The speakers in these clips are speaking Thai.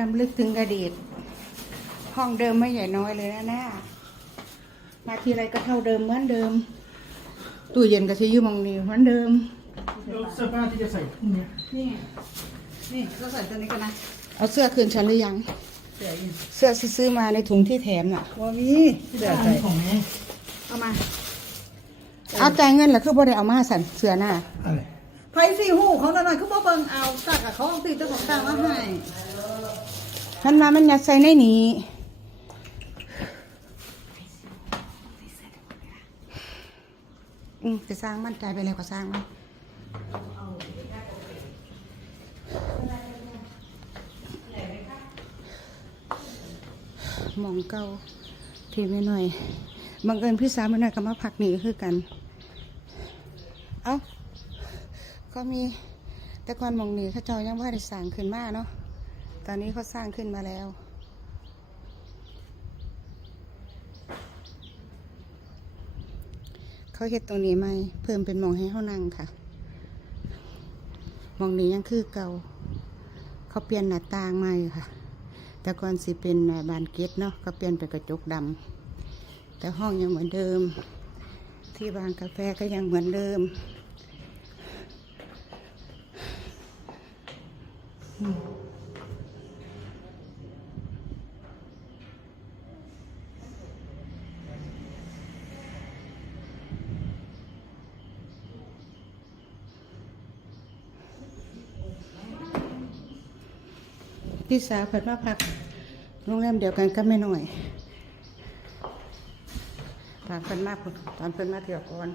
ลำลึกถึงอดีต ห้องเดิมไม่ใหญ่น้อยเลยนะหน้ามาทีไรก็เท่าเดิมเหมือนเดิม ตู้เย็นก็ใช้ยืมมองนี้เหมือนเดิมแล้วเสื้อผ้าที่จะใส่พรุ่งนี้นี่ นี่ก็ใส่ตัวนี้กันนะ เอาเสื้อคืนฉันหรือยัง เสื้ออีกเสื้อที่ซื้อมาในถุงที่แถมน่ะวันนี้เสื้อใส่ของแม่เอามา เอาจ่ายเงินเหรอคือบ่ได้เอามาสั่นเสื้อหน้าอะไรไผสี่หูเขาหน่อยๆคือบ่เบิ่งเอาตักอะเขาเอาตีเจ้าของตังมาให้ มันมามันยัดใส่ในนี้อืมจะสร้างมั่นใจไปเลยก็สร้างมันหมองเก่าพี่ไม่หน่อยบังเอิญพี่สาวไม่หน่อยก็มาพักหนีคือกัน เอ้าก็มีแต่ก่อนมองหนีเขาเจ้ายังว่าได้สร้างขึ้นมาเนาะ ตอนนี้เขาสร้างขึ้นมาแล้ว เขาเฮ็ดตรงนี้ไหมเพิ่มเป็นมองให้เขานั่งค่ะ มองนี้ยังคือเก่า เขาเปลี่ยนหน้าต่างใหม่ค่ะ แต่ก่อนสิเป็นบานเกตเนาะเขาเปลี่ยนเป็นกระจกดำแต่ห้องยังเหมือนเดิม ที่บางกาแฟก็ยังเหมือนเดิม พี่สาวเพิ่นมาพักโรงแรมเดียวกันก็ไม่น้อยตอนเพิ่นมาพุ่นตอนเพิ่นมาเที่ยวก่อน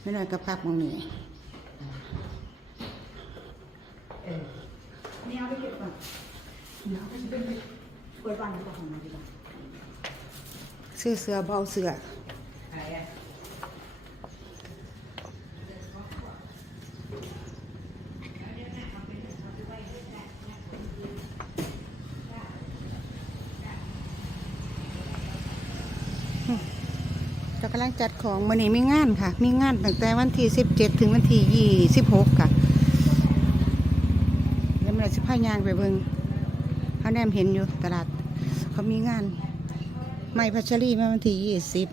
ไม่น้อยก็พักหมองนี้นี่เอาไปเก็บก่อนเดี๋ยวเอาไปเป็นเปิดบ้านแล้วก็ของมันดีกว่าซื้อเสือเบเอาเสือ กำลังจัดของมันนี้มีงานค่ะ มีงานตั้งแต่วันที่สิบเจ็ดถึงวันที่ยี่สิบหกค่ะแล้วมันจะพายางไปเบิงเขาแนมเห็นอยู่ตลาด เขามีงาน ไม่พัชรีมาวันที่ยี่สิบ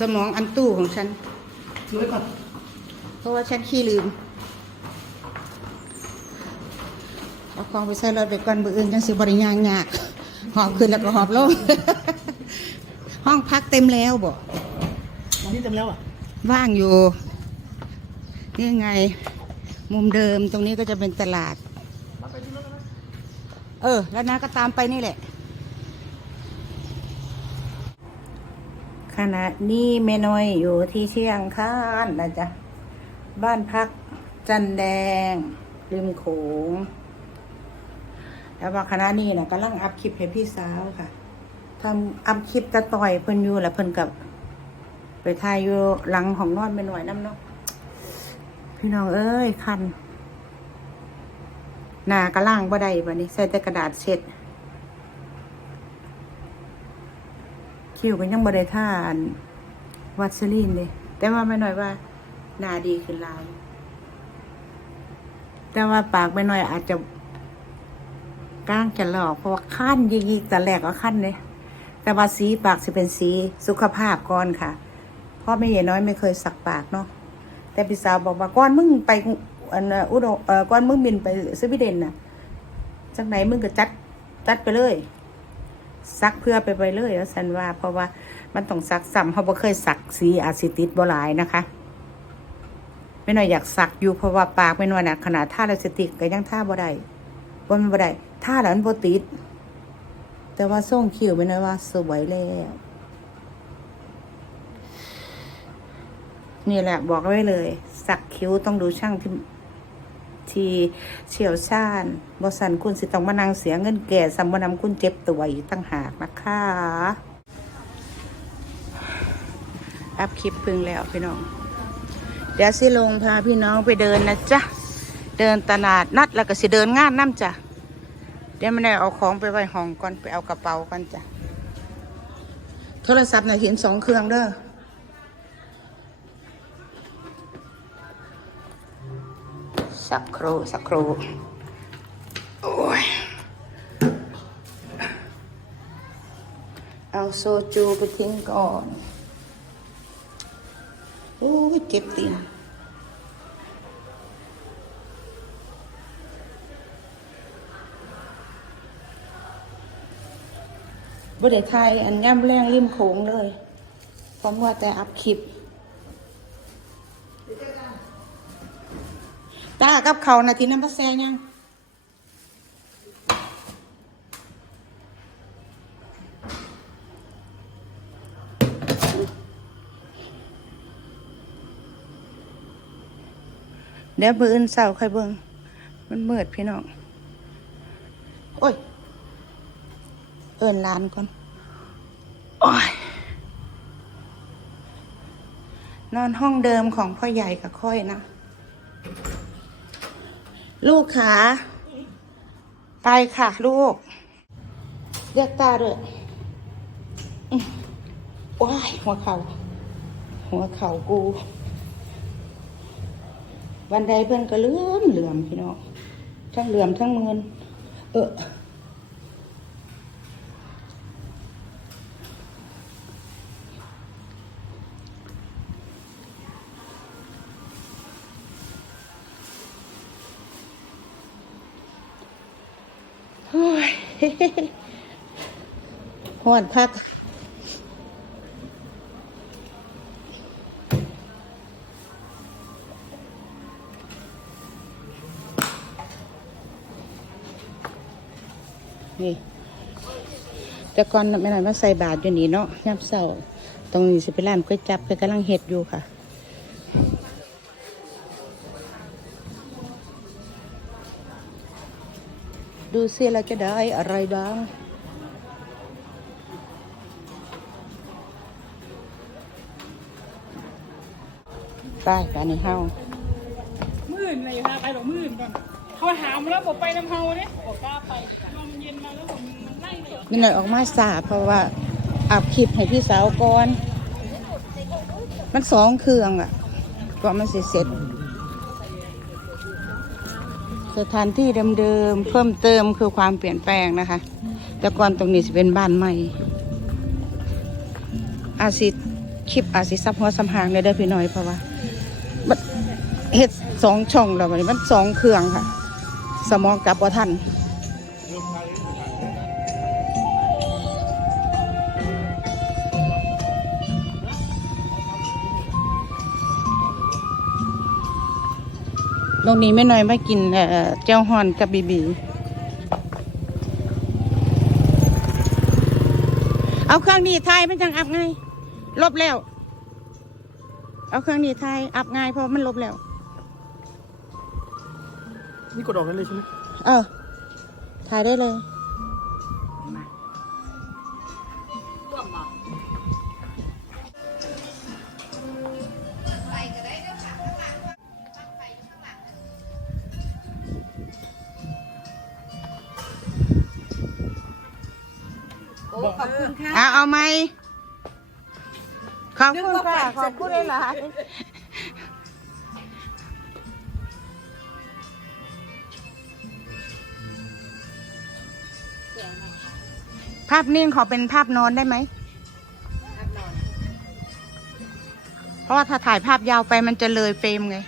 สมองอันตู้ของฉันดูไว้ก่อนเพราะว่าฉันขี้ลืม เอา ของไปใส่รถไปก่อนเบื่ออื่นจังสิบริยางยากหอบขึ้นแล้วก็หอบลงห้องพักเต็มแล้วบ่วันนี้เต็มแล้วอะว่างอยู่นี่ไง มุมเดิมตรงนี้ก็จะเป็นตลาด เออ แล้วนาก็ตามไปนี่แหละ ขณะนี้แม่น้อยอยู่ที่เชียงคานนะจ๊ะ บ้านพักจันแดง ริมโขง แล้วว่าคณะนี้นะกำลังอัพคลิปให้พี่สาวค่ะทำอัพคลิปตะต่อยเพิ่นอยู่แล้วเพิ่นกับไปถ่ายอยู่หลังของนอนไปหน่อยน้ำเนาะพี่น้องเอ้ยคันหน้ากระล่างบ่ได้บัดนี้ใส่แต่กระดาษเช็ดคิวก็ยังบ่ได้ท่านวัสลีนเลยแต่ว่าไม่น้อยว่าหน้าดีขึ้นหลาย แต่ว่าปากไม่น้อยอาจจะ ก้างจะหลอกเพราะว่าขั้นยิกแต่แรกก็ขั้นเลยแต่ว่าสีปากจะเป็นสีสุขภาพก่อนค่ะพ่อแม่ใหญ่น้อยไม่เคยสักปากเนาะแต่พี่สาวบอกว่าก้อนมึงไปอันอุดรเอ่อก้อนมึงบินไปสวีเดนน่ะจากไหนมึงก็จัดจัดไปเลยซักเพื่อไปไปเลยแล้วสันว่า เพราะว่ามันต้องซักซ้ำเขาบ่เคยสักสีอาจสิติดบ่หลายนะคะไม่น้อยอยากสักอยู่เพราะว่าปากไม่น้อยน่ะขนาดท่าลิปสติกก็ยังท่าบ่ได้บ่มันบ่ได้ ท่าแล้วมันบ่ติด แต่ว่าส่งคิวไม่น้อยว่า สวยแล้วนี่แหละบอกไว้เลย สักคิ้วต้องดูช่างที่ที่เชี่ยวชาญบสันคุณสิต้องมานั่งเสียเงินแก่สัมบนำคุณเจ็บตัวอีกตั้งหากนะคะอัพคลิปพึ่งแล้วพี่น้อง เดี๋ยวสิลงพาพี่น้องไปเดินนะจ๊ะ เดินตลาดนัดแล้วก็สิเดินงานน้ำจ้ะ ดี๋ยวไมันได้เอาของไปไว้ห้องก่อนไปเอากระเป๋ากันจ้ะ โทรศัพท์น่ะเห็นสองเครื่องเด้อสักครู่สักครู่โอ้ยเอาโซจูไปทิ้งก่อน โอ้ยเจ็บตีน บ่ได้ทายอันย่ำแรงริมโขงเลยเพราะว่าแต่อัพคลิป ตากับเขานาทีน้ำปลาแซยังเดี๋ยวมืออื่นเสาค่อยเบิ่งมันมืดพี่น้อง โอ้ย เอินลานก่อนโอ้ยนอนห้องเดิมของพ่อใหญ่กับค่อยนะ ลูกขาไปค่ะ ลูก เรียกตาด้วยอื้อว้ายหัวเขา่าหัวเข่ากู วันใดเพื่อนก็เหลื่อมเหลื่อมพี่น้องทั้งเหลื่อมทั้งเงินเออโอ้ย หอดพักนี่แต่ก่อนไม่นานมาใส่บาทอยู่นี่เนาะย่ำเสาตรงนี้สิเป็นร้านก๋วยจับเพื่อกำลังเห็ดอยู่ค่ะ ดูสิเราจะได้อะไรบ้าง ไปกันในเฮามื่นเลยค่ะไปหรอมื่นก่อนเขาถามแล้วบอกไปน้ำเฮาเนี่ยบอกกล้าไปลมเย็นมาแล้วผมมันไล่เลยนี่หน่อยออกมาสาเพราะว่าอับคลิปให้พี่สาวก่อน มันสองเครื่องอะกว่ามันสิเสร็จ สถานที่เดิมๆเพิ่มเติมคือความเปลี่ยนแปลงนะคะ แต่ก่อนตรงนี้จะเป็นบ้านใหม่ อาสิคลิปอาสิซับหัวสัมหางเด้อพี่น้อยเพราะว่าเฮ็ดสองช่องแล้วบัดนี้มันสองเครื่องค่ะ สมองกลับบ่ทัน ตรงนี้ไม่น้อยมากินเอ่อเจ้าฮอนกับบีบี เอาเครื่องนี้ไทยมันจังอับไงาย ลบแล้ว เอาเครื่องนี้ไทยอับง่ายเพราะมันลบแล้ว นี่กดออกได้เลยใช่ไหมเออถ่ายได้เลย ขอบคุณค่ะเอาเอาไหมขอบคุณค่ะขอบคุณเลยหลายภาพนิ่งขอเป็นภาพนอนได้ไหม เพราะว่าถ้าถ่ายภาพยาวไปมันจะเลยเฟรมไง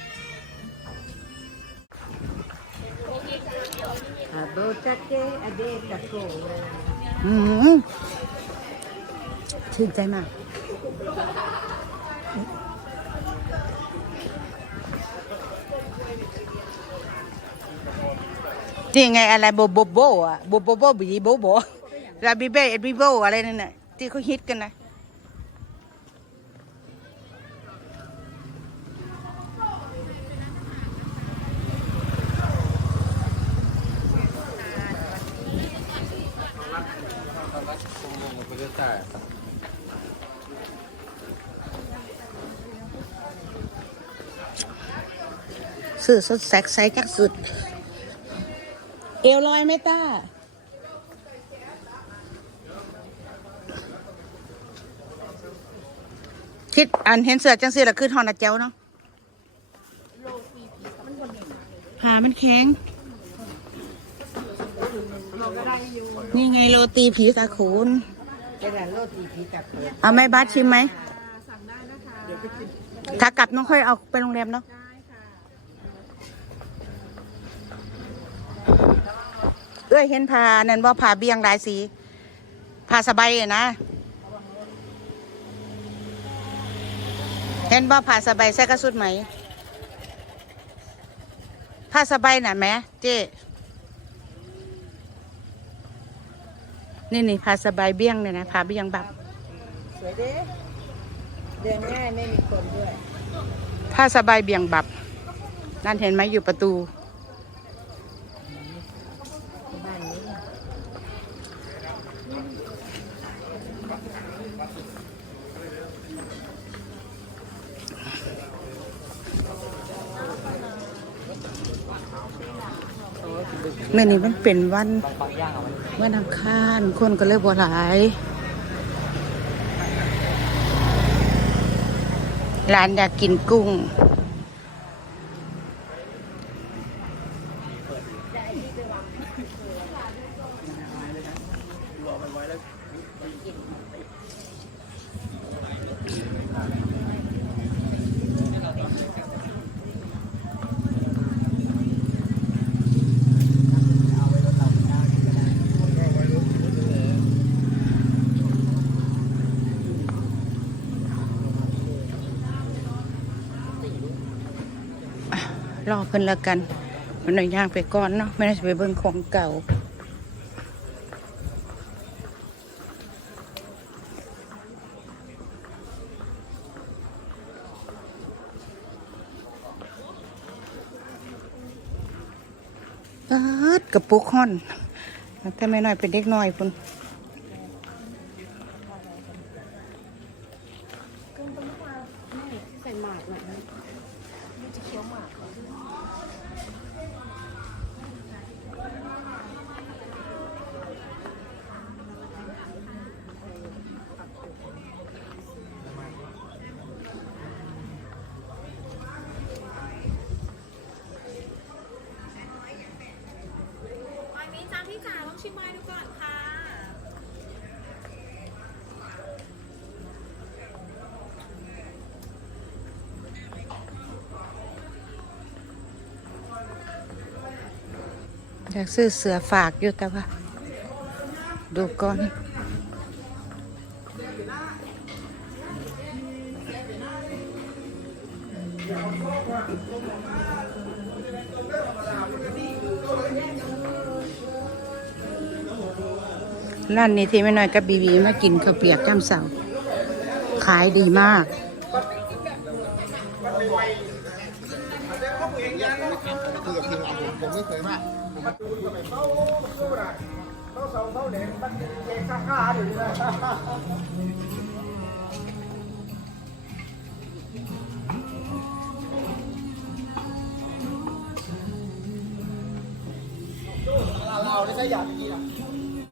โดจักเกอเดตะโกอืม ชื่นใจมากนี่ไงอะไรโบโบโบอะโบโบโบบีโบโบลาบิเบเอ็ดบิโบอะไรนั่นน่ะที่เขาฮิตกันนะ สื่อสดแสกใสจักสุดเอวลอยไหมต้า คิดอันเห็นเสือจังสีละคือทอนาเจ้าเนาะผ่ามันแข็ง นี่ไงโรตีผีตาโขน เป็นอะไรโรตีผีจับเลยเอาไหมบัสชิมไหมขากลับน้องค่อยเอาไปโรงแรมเนาะเอ้ยเห็นผ่านั่นว่าผ่าเบียงหลายสีผ่าสบายอะนะ เห็นว่าผ่าสบายใส่กระสุดไหมผ้าสบายน่ะแม่เจ๊ นี่นี่ผ้าสบายเบี้ยงเนี่ยนะผ้าเบี้ยงบับสวยเด้เดินง่ายไม่มีคนด้วยผ้าสบายเบี่ยงบับนั่นเห็นไหมอยู่ประตู เมื่อนี้มันเป็นวันวันอังคารคนก็เลยบัวหลายร้านอยากกินกุ้ง อเพิ่นละกันมันหน่อยย่างไปก่อนเนาะไม่ได้จะไปเบิ่งของเก่าปาดกระปุกห่อน แต่ไม่น้อยเป็นเด็กน้อยพุ่นนี้จานที่จ่าต้องชิม ไม้ดูก่อนค่ะ อยากซื้อเสือฝากอยู่แต่ว่า ดูก่อน ร้านนี้ที่ไม่น้อยกับบีบีมากินข้าวเปียกจ้ำเสาขายดีมาก เราได้ขยันกิ